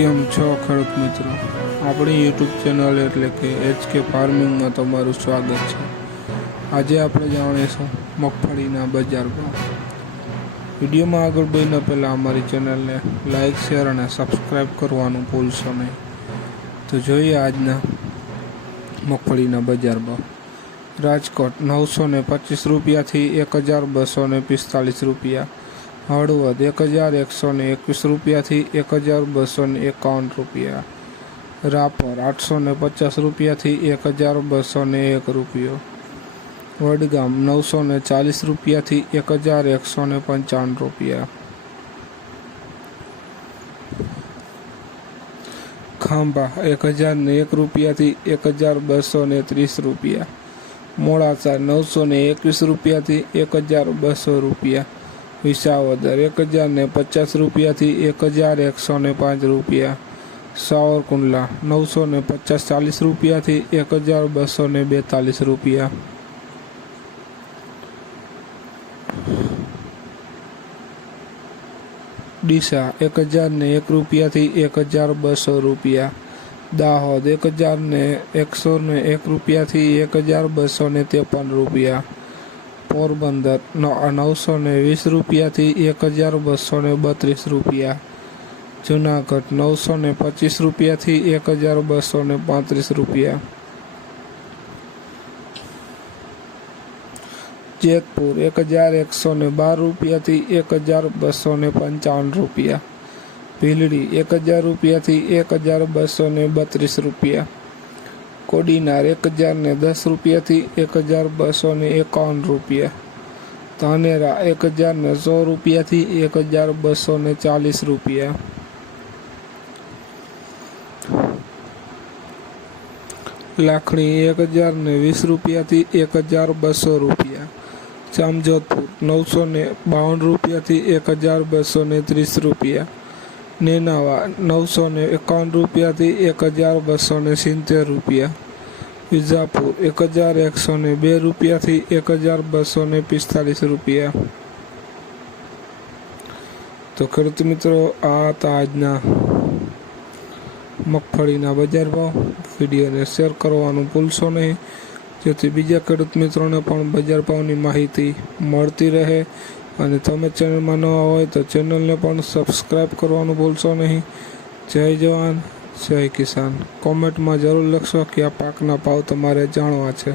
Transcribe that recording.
કેમ છો ખેડૂત મિત્રો? આપણી યુટ્યુબ ચેનલ એટલે કે એચ કે ફાર્મિંગમાં તમારું સ્વાગત છે. આજે આપણે જાણીશું મગફળીના બજાર ભાવ. વિડીયોમાં આગળ બન્યા પહેલાં અમારી ચેનલને લાઇક શેર અને સબસ્ક્રાઈબ કરવાનું ભૂલશો નહીં. તો જોઈએ આજના મગફળીના બજાર ભાવ. રાજકોટ નવસો ને પચીસ રૂપિયાથી એક હજાર બસો ને પિસ્તાલીસ રૂપિયા. હળવદ એક હજાર એકસો ને એકવીસ રૂપિયાથી એક હજાર બસો ને એકાવન રૂપિયા. રાપર આઠસો ને પચાસ રૂપિયાથી એક હજાર બસો ને એક રૂપિયો. વડગામ નવસો ને ચાલીસ રૂપિયાથી એક હજાર એકસો ને પંચાવન રૂપિયા. ખાંભા એક હજાર ને એક રૂપિયાથી એક હજાર બસો ને ત્રીસ રૂપિયા. મોડાસા નવસો ને એકવીસ રૂપિયાથી એક હજાર બસો રૂપિયા. વિસાવદર એક હજાર ને પચાસ રૂપિયાથી એક હજાર એકસો ને પાંચ રૂપિયા. સાવરકુંડલા નવસો ને પચાસ ચાલીસ રૂપિયાથી એક હજાર બસો ને બેતાલીસ રૂપિયા. ડીસા એક હજાર ને એક રૂપિયાથી એક હજાર બસો રૂપિયા. દાહોદ એક હજાર ને એકસો ને એક રૂપિયાથી એક હજાર બસો ને ત્રેપન રૂપિયા. પોરબંદર નવસો ને વીસ રૂપિયાથી એક હજાર બસો ને બત્રીસ રૂપિયા. જુનાગઢ નવસો ને પચીસ રૂપિયાથી એક હજાર બસો ને પાંત્રીસ રૂપિયા. જેતપુર એક હજાર એકસો ને બાર રૂપિયાથી એક હજાર બસો ને પંચાવન રૂપિયા. ભીલડી એક હજાર રૂપિયાથી એક હજાર બસો ને બત્રીસ રૂપિયા. કોડીનાર એક હજાર ને દસ રૂપિયાથી એક હજાર બસો ને એકાવન રૂપિયા. ધાનેરા એક હજાર ને સો રૂપિયાથી એક હજાર બસો ને ચાલીસ રૂપિયા. લાખણી એક હજાર ને વીસ રૂપિયાથી એક હજાર બસો રૂપિયા. જામજોધપુર નવસો ને બાવન રૂપિયાથી એક હજાર બસો ને ત્રીસ રૂપિયા. નેનાવા નવસો ને એકાવન રૂપિયાથી એક હજાર બસો ને સિત્તેર રૂપિયા. વિજાપુર એક હજાર એકસો ને બે રૂપિયાથી એક હજાર બસો ને પિસ્તાલીસ રૂપિયા. તો ખેડૂત મિત્રો, આ હતા આજના મગફળીના બજાર ભાવ. વિડીયોને શેર કરવાનું ભૂલશો નહીં. જેથી બીજા ખેડૂત મિત્રોને પણ બજાર ભાવની માહિતી મળતી રહે. અને તમે ચેનલમાં નવા હોય તો ચેનલને પણ સબસ્ક્રાઈબ કરવાનું ભૂલશો નહીં. જય જવાન, જય કિસાન. કોમેન્ટમાં જરૂર લખશો કે આ પાકના ભાવ તમારે જાણવા છે.